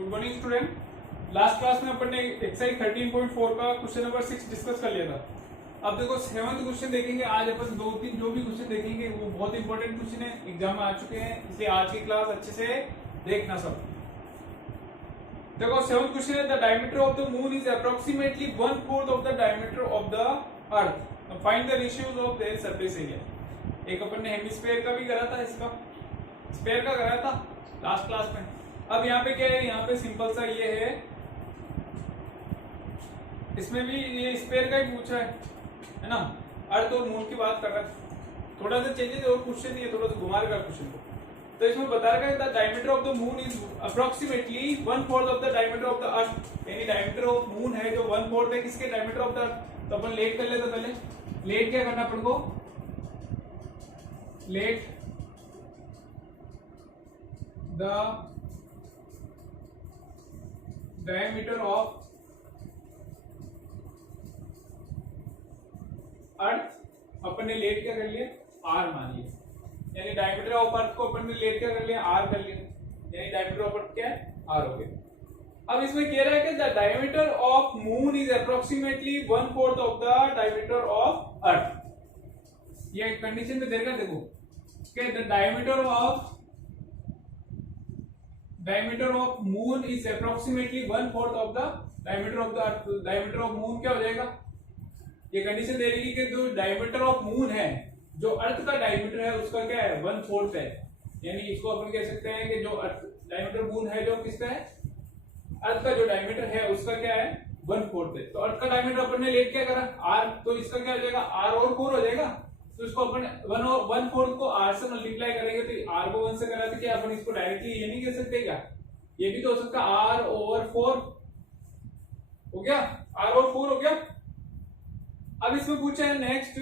Good morning student. Last class में अपन ने exercise 13.4 का क्वेश्चन नंबर 6 डिस्कस कर लिया था। अब देखो 7th क्वेश्चन देखेंगे। आज अपन 2-3 जो भी क्वेश्चन देखेंगे वो बहुत इंपॉर्टेंट क्वेश्चन है, एग्जाम में आ चुके हैं, इसलिए आज की क्लास अच्छे से देखना सब। देखो 7th क्वेश्चन है, the diameter of the moon is approximately 1/4 of the diameter of the earth, find the ratios of their surface area. एक अपन ने हेमिस्फीयर का भी करा था, इसका स्फीयर का कराया था लास्ट क्लास में। अब यहाँ पे क्या है, यहाँ पे सिंपल सा ये है, इसमें भी ये स्फीयर का ही पूछा है ना, अर्थ और मून की बात कर रहा है। थोड़ा सा चेंजेस और क्वेश्चन ये थोड़ा सा घुमा रखा क्वेश्चन को। तो इसमें बता रखा है the diameter of the moon is approximately 1/4 of the diameter of the earth, यानी डायमीटर ऑफ मून है जो 1/4 है किसके, डायमीटर ऑफ द अर्थ। तो अपन लेट कर लेते पहले। लेट क्या करना अपन को, let the diameter of earth अपन ने लेट क्या कर लिया, आर मान लिया, यानी डायमीटर ऑफ अर्थ को अपन ने लेट क्या कर लिया, आर कर लिया, यानी डायमीटर ऑफ अर्थ क्या है, आर हो गया। अब इसमें कह रहा है कि the diameter of moon is approximately 1/4 of the diameter of अर्थ। ये कंडीशन में देगा, देखो कि the diameter of moon is approximately 1/4 of the diameter of the earth. Diameter of moon क्या हो जाएगा, ये कंडीशन दे रही है कि जो डायमीटर ऑफ मून है, जो अर्थ का डायमीटर है उसका क्या है, 1/4 है। यानी इसको अपन कह सकते हैं कि जो अर्थ डायमीटर मून है जो किसका है, अर्थ का जो डायमीटर है उसका क्या है, 1/4 है। तो अर्थ का डायमीटर अपन ने लेट क्या करा, आर, तो इसका क्या हो जाएगा, आर और 4 हो जाएगा। तो इसको अपन 1/4 को आर से मल्टीप्लाई करेंगे तो आर को 1 से करा तो क्या अपन इसको डायरेक्टली ये नहीं कह सकते क्या, ये भी तो हो सकता आर ओवर 4 हो गया, आर ओवर 4 हो गया। अब इसमें पूछा है नेक्स्ट,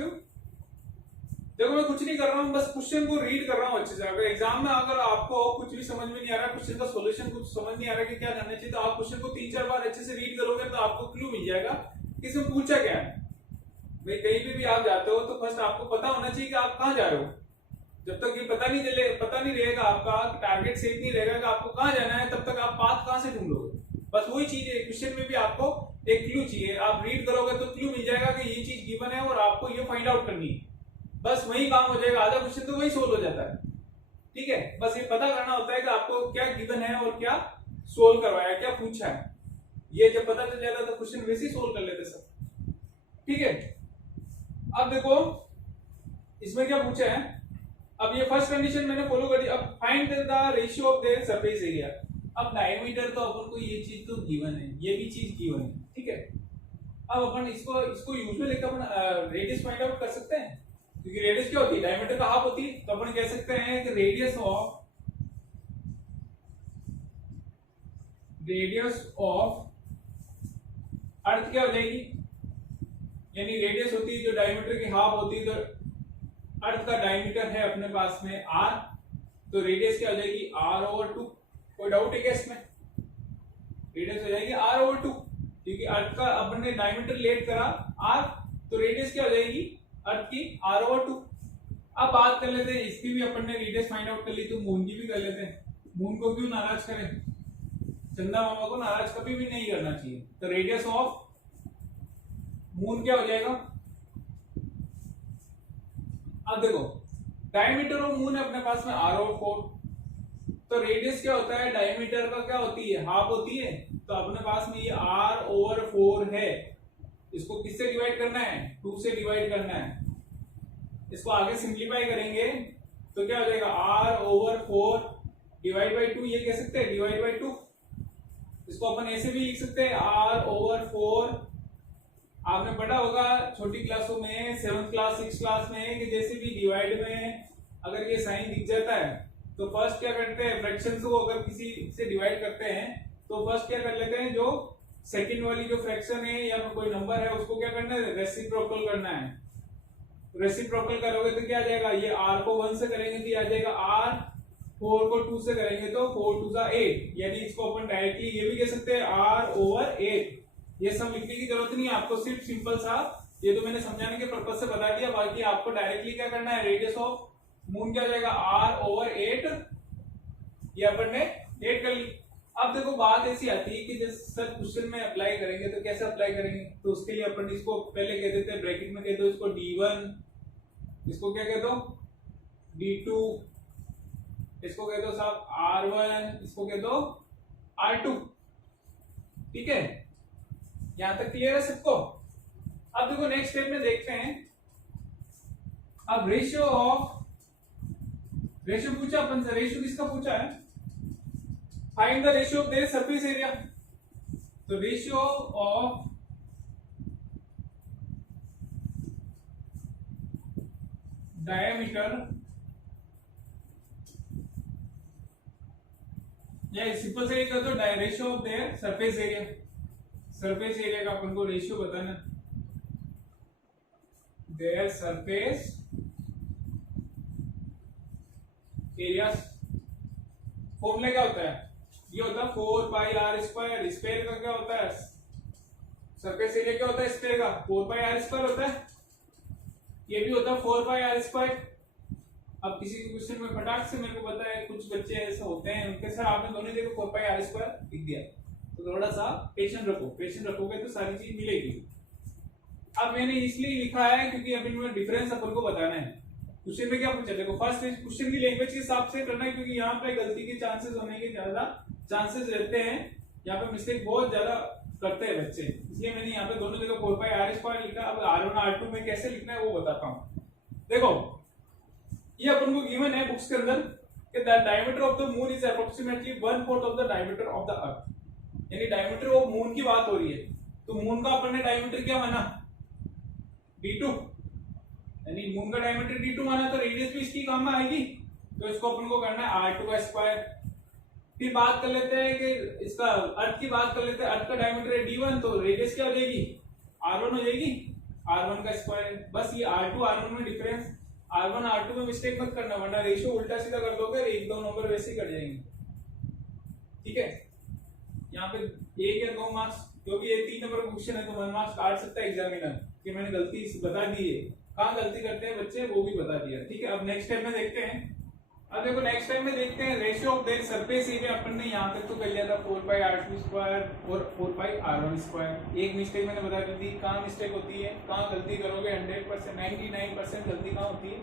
देखो मैं कुछ नहीं कर रहा हूं, बस क्वेश्चन को रीड कर रहा हूं अच्छे से। अगर एग्जाम में अगर आपको कुछ भी समझ में नहीं आ रहा, क्वेश्चन का सॉल्यूशन कुछ समझ नहीं आ रहा कि क्या करना चाहिए, तो आप क्वेश्चन को 3-4 बार अच्छे से रीड करोगे तो आपको क्लू मिल जाएगा कि इसमें पूछा क्या है। भाई कहीं भी आप जाते हो तो फर्स्ट आपको पता होना चाहिए कि आप कहाँ जा रहे हो। जब तक ये पता नहीं रहेगा, आपका टारगेट सेट नहीं रहेगा कि आपको कहाँ जाना है, तब तक आप पाथ कहाँ से ढूंढोगे। बस वही चीज है, क्वेश्चन में भी आपको एक क्लू चाहिए। आप रीड करोगे तो क्लू मिल जाएगा कि ये चीज गिवन है और आपको ये फाइंड आउट करनी है। बस वही काम हो जाएगा, आधा क्वेश्चन तो वही सोल्व हो जाता है। ठीक है, बस ये पता करना होता है कि आपको क्या गिवन है और क्या सोल्व करवाया, क्या पूछा है। ये जब पता चल जाता तो क्वेश्चन वैसे ही सोल्व कर लेते सब। ठीक है, अब देखो इसमें क्या पूछा है। अब ये फर्स्ट कंडीशन मैंने फॉलो कर दी। अब find the ratio of their surface area. अब डायमीटर तो अपन को ये चीज तो गिवन है, ये भी चीज गिवन है, ठीक है। अब अपन इसको यूजुअली अपन रेडियस फाइंड आउट कर सकते हैं, क्योंकि रेडियस क्या होती है, डायमीटर का हाफ होती है। तो अपन कह सकते हैं कि रेडियस ऑफ अर्थ क्या हो जाएगी, यानी रेडियस होती है जो डायमीटर की हाफ होती है। तो अर्थ का डायमीटर है अपने पास में आर, तो रेडियस क्या हो जाएगी, आर ओवर 2। कोई डाउट है क्या इसमें, रेडियस हो जाएगी आर ओवर 2, क्योंकि अर्थ का अपन ने डायमीटर लेट करा आर, तो रेडियस क्या हो जाएगी अर्थ की, आर ओवर 2। अब बात कर लेते हैं इसकी भी, अपन ने रेडियस फाइंड आउट कर ली तो मून की भी कर लेते हैं। मून को क्यों नाराज करें, चंदा मामा को नाराज कभी भी नहीं करना चाहिए। तो रेडियस ऑफ मून क्या हो जाएगा, अब देखो डायमीटर ऑफ मून है अपने पास में आर ओवर 4, तो रेडियस क्या होता है, डायमीटर का क्या होती है, हाफ होती है। तो अपने पास में ये आर ओवर 4 है, इसको किससे डिवाइड करना है, 2 से डिवाइड करना है। इसको आगे सिंप्लीफाई करेंगे तो क्या हो जाएगा, आर ओवर 4 डिवाइड बाई 2, ये कह सकते हैं डिवाइड बाई 2। इसको अपन ऐसे भी लिख सकते हैं, आर ओवर 4। आपने पढ़ा होगा छोटी क्लासों में, 7th क्लास 6th क्लास में, कि जैसे भी डिवाइड में अगर ये साइन दिख जाता है तो फर्स्ट क्या करते हैं, फ्रैक्शंस को अगर किसी से डिवाइड करते हैं तो फर्स्ट क्या कर लेते हैं, जो सेकंड वाली जो फ्रैक्शन है या कोई नंबर है उसको क्या करना है, रेसिप्रोकल करना है। रेसिप्रोकल करोगे तो क्या आ जाएगा, ये r को 1 से करेंगे तो आ जाएगा r, 4 को 2 से करेंगे तो 4 2 8, यानी इसको अपन डायरेक्टली ये भी कह सकते हैं r ओवर 8। ये सब लिखने की जरूरत नहीं है आपको, सिर्फ सिंपल सा ये तो मैंने समझाने के पर्पज से बता दिया। बाकी आपको डायरेक्टली क्या करना है, रेडियस ऑफ मून क्या हो जाएगा, r ओवर 8, ये अपन ने 8 कर ली। अब अब देखो बात ऐसी आती है कि जैसे सर क्वेश्चन में अप्लाई करेंगे तो कैसे अप्लाई करेंगे, तो उसके लिए अपन इसको पहले कह देते हैं ब्रैकेट में कह दो इसको D1, इसको क्या कह दो D2, इसको कह दो साहब R1, इसको कह दो R2। ठीक है, यहां तक क्लियर है सबको। अब देखो नेक्स्ट स्टेप में देखते हैं। अब रेशियो पूछा अपन से, रेशियो किसका पूछा है, find the ratio of their surface area. तो रेशियो ऑफ डायमीटर या सिंपल से कर दो ratio of their surface area. Surface area का अपन को रेशियो बताना, देयर सरफेस एरिया। फॉर्मूला क्या होता है, ये होता है 4 पाई आर स्क्वायर। स्क्वायर का क्या होता है, सरफेस एरिया क्या होता है स्क्वायर का 4 पाई आर स्क्वायर होता है, ये भी होता है 4 पाई आर स्क्वायर। अब किसी के क्वेश्चन में फटाक से मेरे को पता है कुछ बच्चे ऐसे होते हैं उनके सर आपने दोनों जगह 4 पाई आर स्क्वायर लिख दिया, तो थोड़ा सा पेशेंस रखोगे तो सारी चीज मिलेगी। अब मैंने इसलिए लिखा है क्योंकि अभी में डिफरेंस अपन को बताना है। क्वेश्चन में क्या पूछा, देखो फर्स्ट क्वेश्चन की लैंग्वेज के हिसाब से करना है क्योंकि यहाँ पे गलती के चांसेस होने के ज्यादा चांसेस रहते हैं, यहाँ पे मिस्टेक बहुत ज्यादा करते हैं बच्चे, इसलिए मैंने यहाँ पे दोनों जगह 4 पाई आर स्क्वायर लिखा। अब R1 R2 में कैसे लिखना है वो बताता हूँ। देखो ये अपन को गिवन है बुक्स के अंदर कि the diameter of the moon is approximately 1/4 of the diameter of the earth, यानी डायमीटर ऑफ मून की बात हो रही है। तो मून का अपन ने डायमीटर क्या माना D2, यानी मून का डायमीटर D2 माना, तो रेडियस भी इसकी काम में आएगी, तो इसको अपन को करना है R2 का स्क्वायर। फिर बात कर लेते हैं कि इसका अर्थ की बात कर लेते हैं, अर्थ का डायमीटर है D1, तो रेडियस क्या हो जाएगी R1 हो जाएगी, R1 का स्क्वायर। बस ये R2 R1 में डिफरेंस, R1 R2 में मिस्टेक मत करना वरना रेशियो उल्टा सीधा कर दोगे, एक दो नंबर वैसे ही कट जाएंगे। ठीक है, यहाँ पे 1 या 2 मार्क्स, क्योंकि ये 3 नंबर का क्वेश्चन है तो 1 मार्क्स काट सकता है एग्जामिनर कि मैंने गलती बता दी है। कहाँ गलती करते हैं बच्चे वो भी बता दिया। ठीक है, अब नेक्स्ट स्टेप में देखते हैं। अब देखो नेक्स्ट स्टेप में देखते हैं ratio of their surface area. अपन ने यहाँ तक तो कर लिया था 4 पाई R2 स्क्वायर और 4 पाई R1 स्क्वायर। एक मिस्टेक मैंने बता दी थी, कहाँ मिस्टेक होती है, कहाँ गलती करोगे 100%, 99% गलती कहाँ होती है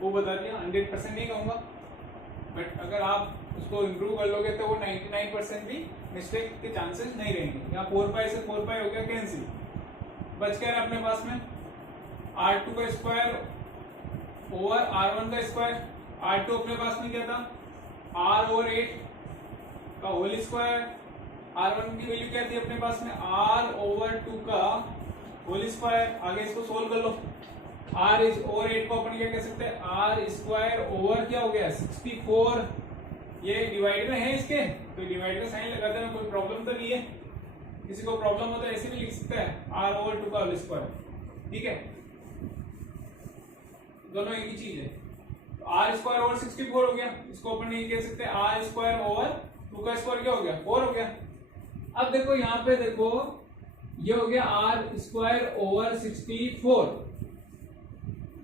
वो बता दिया। 100% नहीं कहूँगा, बट अगर आप उसको इम्प्रूव कर लोगे तो वो 99% भी मिस्टेक के चांसेस नहीं रहेंगे। यहाँ 4 पाई से 4 पाई हो गया कैंसिल, बच गया अपने पास में R2 का स्क्वायर ओवर R1 का स्क्वायर। R2 अपने पास में क्या था R ओवर 8 का होल स्क्वायर, R1 की वैल्यू क्या थी अपने पास में R ओवर 2 का होल स्क्वायर। आगे इसको सोल्व कर लो, R इज ओवर 8 को अपन क्या कह सकते हैं R स्क्वायर ओवर क्या हो गया 64। ये डिवाइड में है इसके, तो डिवाइड का साइन लगाते हैं, कोई प्रॉब्लम तो नहीं है। किसी को प्रॉब्लम हो तो ऐसे भी लिख सकता है R ओवर 2 का होल स्क्वायर। ठीक है, दोनों एक ही चीज है। तो R स्क्वायर ओवर 64 हो गया, इसको अपन नहीं कह सकते R स्क्वायर ओवर 2 का स्क्वायर क्या हो गया 4 हो गया। अब देखो यहाँ पे देखो ये हो गया R स्क्वायर ओवर 64,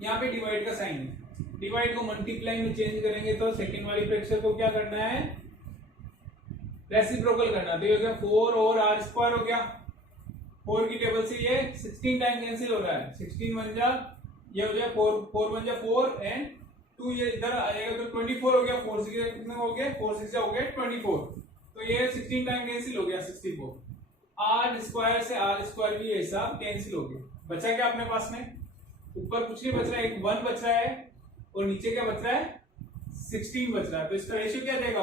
यहाँ पे डिवाइड का साइन है, डिवाइड को मल्टीप्लाई में चेंज करेंगे तो सेकंड वाली फ्रैक्शन को क्या करना है रेसिप्रोकल करना। तो ये हो गया 4 ओवर R स्क्वायर हो गया, 4 की टेबल से ये 16 टाइम कैंसिल हो रहा है, 16 बन जा ये हो गया 4 बन जा 4 एंड 2 ये इधर आ जाएगा तो 24 हो गया। 4 6 कितने हो गए 4 6 हो गए 24, तो ये 16 टाइम कैंसिल हो गया 64। R स्क्वायर से R स्क्वायर भी ऐसा कैंसिल हो गया। बचा क्या अपने पास में, ऊपर कुछ नहीं बच रहा है, एक 1 बच रहा है और नीचे क्या बच रहा है 16 बच रहा है। तो इसका रेशियो क्या आ जाएगा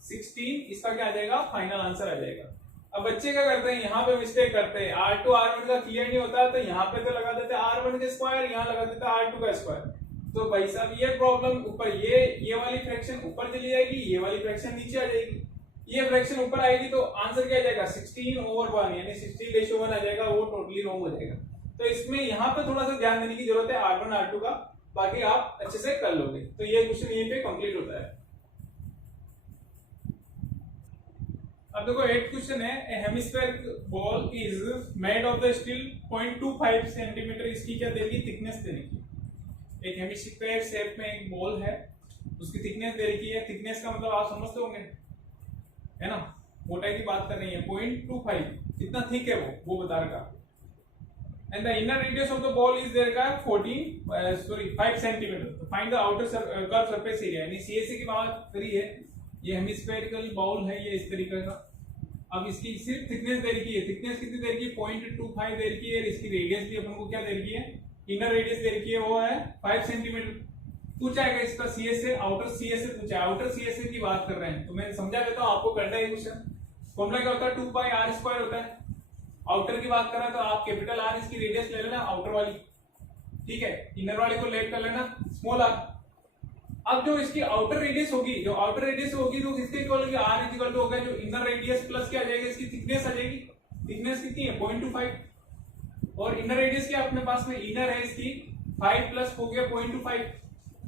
1:16, इसका क्या आ जाएगा फाइनल आंसर आ जाएगा। अब बच्चे क्या करते हैं यहाँ पे मिस्टेक करते हैं, R2 R1 का क्लियर नहीं होता तो यहाँ पे तो लगा देते हैं R1 का स्क्वायर, यहाँ लगा देते हैं R2 का स्क्वायर। तो भाई साहब ये प्रॉब्लम ऊपर ये वाली फ्रैक्शन ऊपर चली जाएगी, ये वाली फ्रैक्शन नीचे आ जाएगी। ये फ्रैक्शन ऊपर आएगी तो आंसर क्या आ जाएगा 16/1 यानी 16:1 आ जाएगा, वो टोटली रॉन्ग हो जाएगा। तो इसमें यहाँ पे थोड़ा सा ध्यान देने की जरूरत है R1 R2 का, बाकी आप अच्छे से कर लोगे। तो ये क्वेश्चन यहीं पे कंप्लीट होता है। अब देखो 8th क्वेश्चन है, a hemispheric bowl is made of the steel 0.25 centimetre, इसकी क्या देगी थिकनेस दे रखी है। एक हेमिस्फेरिक शेप में एक बॉल है, उसकी थिकनेस दे रखी है। थिकनेस का मतलब आप समझते होंगे है ना, मोटाई की बात कर रही है, 0.25 इतना थिक है वो बता रखा। And the inner radius of the ball is there का 5 सेंटीमीटर। तो find the outer curve surface area, यानी सीएसए की बात करी है, ये हेमिस्फेरिकल बॉल है ये इस तरीके का। अब इसकी सिर्फ थिकनेस दे रखी है, थिकनेस कितनी दे रखी है 0.25 दे रखी है, इसकी रेडियस भी अपन को क्या दे रखी है, इनर रेडियस दे रखी है, वो है 5 सेंटीमीटर। पूछा है इसका सीएसए, आउटर सीएसए पूछा है, आउटर सीएसए की बात कर रहे हैं, तो मैं समझा देता हूं आपको, करना है क्वेश्चन। फॉर्मूला क्या होता है, 2 पाई आर स्क्वायर होता है। आउटर की बात कर रहा है तो आप कैपिटल आर इसकी रेडियस ले लेना आउटर वाली, ठीक है, इनर वाली को लेट कर लेना स्मॉल आर। अब जो इसकी आउटर रेडियस होगी, जो आउटर रेडियस होगी तो किसके इक्वल होगी, आर इक्वल टू होगा जो इनर रेडियस प्लस क्या आ जाएगा, इसकी थिकनेस आ जाएगी। थिकनेस कितनी है 0.25 और इनर रेडियस क्या अपने पास में, इनर है इसकी 5 प्लस हो गया 0.25,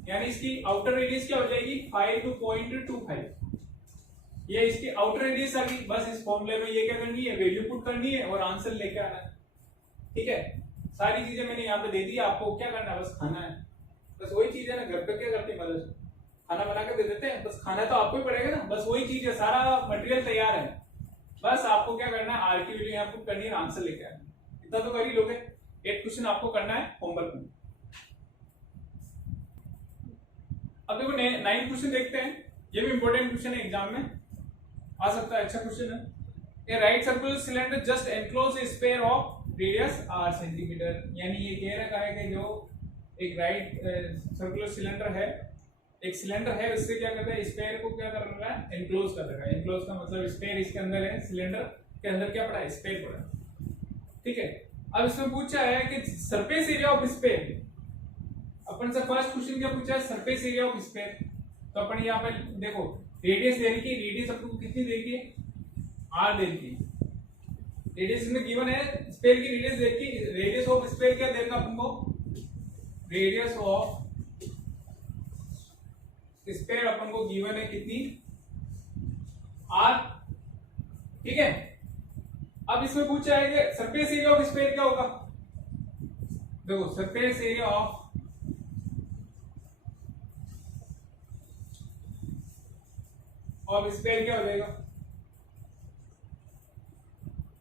यानी इसकी आउटर रेडियस क्या हो जाएगी 5.25। ये इसकी आउटर रेडियस आ गई। बस इस फॉर्मूले में ये क्या करनी है, वैल्यू पुट करनी है और आंसर लेके आना है, ठीक है। सारी चीजें मैंने यहाँ पे दे दी, आपको क्या करना है, बस खाना है। बस वही चीज है ना, घर पे क्या करते हैं मदद, खाना बना के दे देते हैं, बस खाना तो आपको ही पड़ेगा ना, बस वही चीज है, सारा मटेरियल तैयार है, बस आपको क्या करना है, आर की वैल्यू यहाँ पुट करनी है, आंसर लेके आना है। इतना तो कर ही लोगे। 8 क्वेश्चन आपको करना है होमवर्क में। अब देखो 9 क्वेश्चन देखते हैं, ये भी इंपॉर्टेंट क्वेश्चन है, एग्जाम में आ सकता है, अच्छा क्वेश्चन है। A right circular cylinder just enclose a sphere of radius r centimetre, यानी ये कह रखा है कि जो एक राइट सर्कुलर सिलेंडर है, एक सिलेंडर है, उससे क्या करता है, स्फीयर को क्या कर रहा है, एनक्लोज कर रहा है। एनक्लोज का मतलब स्फीयर इसके अंदर है, सिलेंडर के अंदर क्या पड़ा है, स्फीयर पड़ा है, ठीक है। अब इसमें पूछा है कि सरफेस एरिया ऑफ स्फीयर, अपन से फर्स्ट क्वेश्चन क्या पूछा है, सरफेस एरिया ऑफ स्फीयर। तो अपन यहाँ पे देखो रेडियस दे रखी है, रेडियस अपन कितनी दे रखी है, r दे रखी है, रेडियस में गिवन है, स्फीयर की रेडियस दे रखी, रेडियस ऑफ स्फीयर क्या दे रखा अपन को, रेडियस ऑफ स्फीयर अपन को गिवन है कितनी, r, ठीक है। अब इसमें पूछा है कि सरफेस एरिया ऑफ स्फीयर क्या होगा, देखो सरफेस एरिया ऑफ स्फीयर क्या हो जाएगा,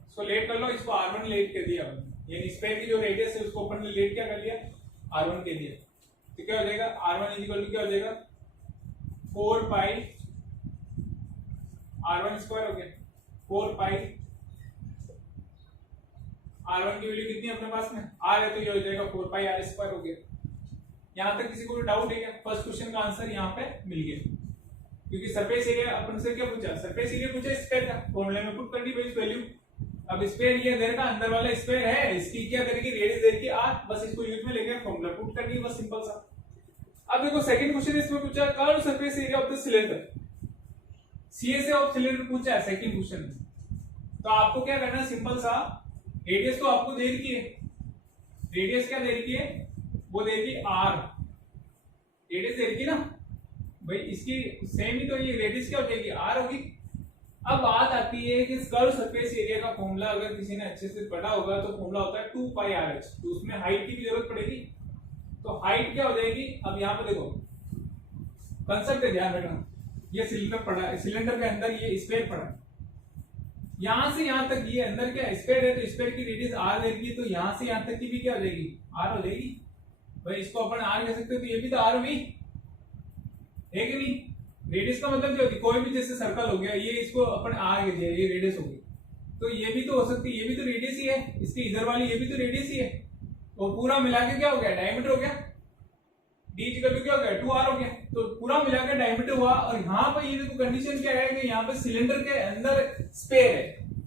इसको लेट कर लो, इसको r1 लेट कर दिया, यानी स्फीयर की जो रेडियस है उसको अपन ने लेट क्या कर लिया, r1 के दिया, तो क्या हो जाएगा, r1 इक्वल टू क्या हो जाएगा 4 पाई r1 स्क्वायर हो गया, 4 पाई r1 की वैल्यू कितनी है अपने पास में, r है तो ये हो जाएगा 4 पाई r स्क्वायर हो गया। यहां तक किसी को भी डाउट है क्या, फर्स्ट क्वेश्चन का आंसर यहाँ पे मिल गया, क्योंकि सरफेस एरिया अपन से क्या पूछा, सरफेस एरिया पूछा स्फीयर का, फॉर्मूले में पुट करनी बेस वैल्यू। अब स्फीयर ये देर का अंदर वाला स्फीयर है, इसकी क्या करेगी, रेडियस देर की r, बस इसको यूज में लेके फॉर्मूला पुट करनी है, बस सिंपल सा। अब देखो सेकंड क्वेश्चन इसमें पूछा curve surface area of the cylinder, CSA of cylinder पूछा है सेकंड क्वेश्चन में। तो आपको क्या करना है, सिंपल सा, रेडियस तो आपको दे रखी है, रेडियस क्या दे रखी है, वो दे रखी r, रेडियस दे रखी ना भाई, इसकी सेम ही तो ये रेडियस क्या हो जाएगी, r होगी। अब बात आती है कि कर्व सरफेस एरिया का फॉर्मूला अगर किसी ने अच्छे से पढ़ा होगा तो फॉर्मूला होता है 2 पाई RH, तो उसमें हाइट की भी जरूरत पड़ेगी, तो हाइट क्या हो जाएगी। अब यहाँ पे देखो कंसेप्ट है, ध्यान रखना, ये सिलेंडर पड़ा है, सिलेंडर के अंदर ये स्फीयर पड़ा है, यहां से यहां तक ये अंदर क्या स्फीयर है, तो स्फीयर की रेडियस r देगी, तो यहां से यहां तक की भी क्या हो जाएगी, r हो जाएगी भाई, इसको अपन r कह सकते हो, तो ये भी तो r हुई है कि नहीं। रेडियस का मतलब क्या होती है, कोई भी जैसे सर्कल हो गया, ये इसको अपन r कह दिया, ये रेडियस होगी, तो ये भी तो हो सकती है, ये भी तो रेडियस ही है, इसकी इधर वाली ये भी तो रेडियस ही है, और पूरा मिला के क्या हो गया, डायमीटर हो गया, d इक्वल टू क्या हो गया 2r हो गया, तो पूरा मिला के डायमीटर हुआ। और यहाँ पे ये देखो कंडीशन क्या है कि यहाँ पे सिलेंडर के अंदर स्फीयर है,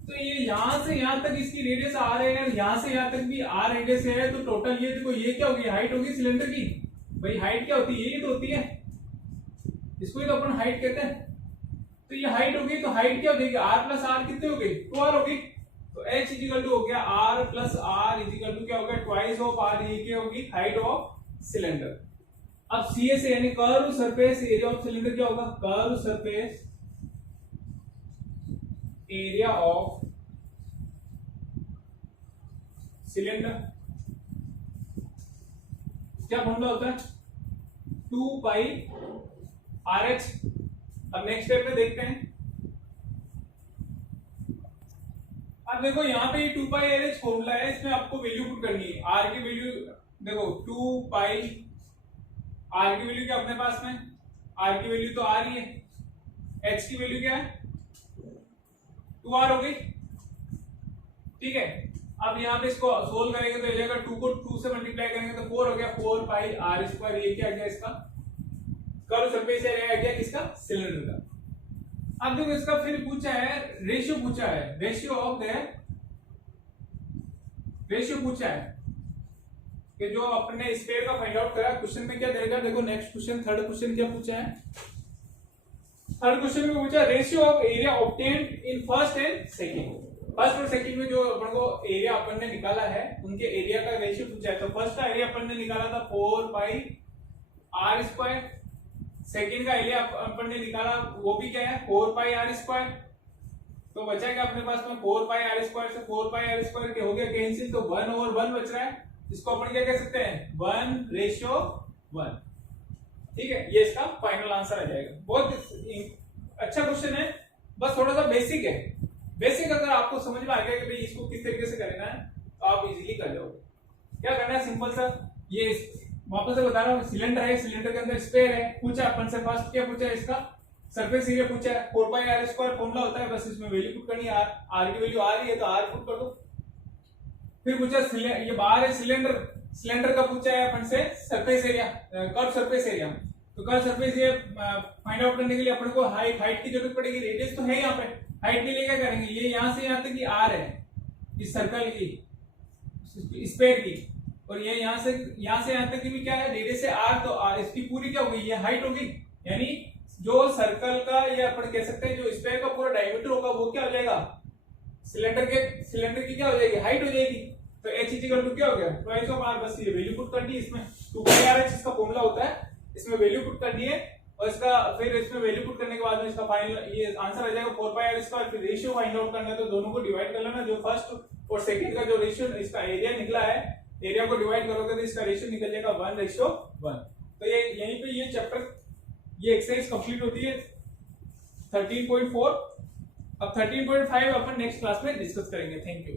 तो ये यहाँ से यहाँ तक इसकी रेडियस r है, और यहाँ से यहाँ तक भी r रेडियस है, तो टोटल ये देखो ये क्या होगी, हाइट होगी सिलेंडर की। भाई हाइट क्या होती है, यही तो होती है, इसको ही तो अपन हाइट कहते हैं। तो ये हाइट होगी, तो हाइट क्या हो जाएगी, r प्लस r कितनी हो गई, 2r होगी, तो h इक्वल टू हो गया r plus r equal to क्या होगा, ट्वाइस ऑफ r, ये क्या होगी, हाइट ऑफ सिलेंडर। अब सीएस यानी curve surface area of cylinder क्या होगा, curve surface area of cylinder क्या फॉर्मूला होता है, 2 पाई RH। अब नेक्स्ट स्टेप में देखते हैं, अब देखो यहाँ पे ये 2 पाई आर एच फॉर्मूला है, इसमें आपको वैल्यू पुट करनी है। आर की वैल्यू देखो 2 पाई, आर की वैल्यू क्या अपने पास में, आर की वैल्यू तो आ रही है, एच की वैल्यू क्या है 2r हो गई, ठीक है। अब यहाँ पे इसको सोल्व करेंगे तो ये जाएगा 2 को 2 से मल्टीप्लाई करेंगे तो 4 हो गया, 4 पाई आर स्क्वायर। ये क्या गया इसका कर्व सरफेस एरिया गया किसका, सिलेंडर का। अब देखो इसका फिर पूछा है रेशियो, पूछा है रेशियो ऑफ द, रेशियो पूछा है कि जो अपने स्फीयर का फाइंड आउट करा, क्वेश्चन में क्या देगा, देखो नेक्स्ट क्वेश्चन, थर्ड क्वेश्चन क्या पूछा है, थर्ड क्वेश्चन में पूछा ratio of area obtained in first and second. First और सेकंड में जो अपन को एरिया अपन ने निकाला है उनके एरिया का रेशियो पूछा है। तो फर्स्ट का एरिया अपन ने निकाला था 4 पाई आर स्क्वायर, सेकंड का एरिया अपन ने निकाला वो भी क्या है 4 पाई आर स्क्वायर। तो बचा क्या अपने पास में 4 पाई आर स्क्वायर से 4 पाई आर स्क्वायर के हो गया कैंसिल, तो 1 और 1 बच रहा है, इसको अपन क्या कह सकते हैं 1:1। ठीक है, ये इसका फाइनल आंसर आ जाएगा। बहुत अच्छा क्वेश्चन है, बस थोड़ा सा बेसिक है। बेसिक अगर आपको समझ में आ गया कि भाई इसको किस तरीके से करना है तो आप इजीली कर जाओगे। क्या करना है सिंपल सा, ये वापस से बता रहा हूँ, सिलेंडर है, सिलेंडर के अंदर स्पेयर है, पूछा अपन से फर्स्ट क्या पूछा है इसका सरफेस एरिया पूछा है, 4 पाई आर स्क्वायर फॉर्मूला होता है, बस इसमें वैल्यू पुट करनी है, आर की वैल्यू आ रही है तो आर पुट कर दो। फिर पूछा ये बाहर है सिलेंडर, सिलेंडर का पूछा है अपन से surface area, curve surface area. तो curve surface area find out करने के लिए अपन को हाइट की जरूरत पड़ेगी, रेडियस तो है यहाँ पे, हाइट के लिए क्या करेंगे, ये यहाँ से यहाँ तक की आर है इस सर्कल की स्पेयर की, और ये यहाँ से यहाँ तक की भी क्या है रेडियस है आर, तो आर इसकी पूरी क्या होगी, ये हाइट होगी। यानी जो सर्कल का ये अपन कह सकते हैं जो स्पेयर का पूरा डायमीटर होगा वो क्या हो जाएगा, सिलेंडर की क्या हो जाएगी, हाइट हो जाएगी। तो h इक्वल टू क्या हो गया ट्वाइस ऑफ r, बस ये वैल्यू पुट करनी है इसमें, 2 पाई r h इसका फॉर्मूला होता है, इसमें वैल्यू पुट करनी है और इसका फिर इसमें वैल्यू पुट करने के बाद में इसका फाइनल ये आंसर आ जाएगा 4 पाई r स्क्वायर। फिर रेशियो फाइंड आउट करना है तो दोनों को डिवाइड कर लेना, जो फर्स्ट और सेकंड का जो रेशियो इसका एरिया निकला है, एरिया को डिवाइड करोगे तो इसका रेशियो निकल जाएगा 1:1। तो ये यहीं पे ये चैप्टर ये एक्सरसाइज कंप्लीट होती है 13.4। अब 13.5 अपन नेक्स्ट क्लास में डिस्कस करेंगे। Thank you.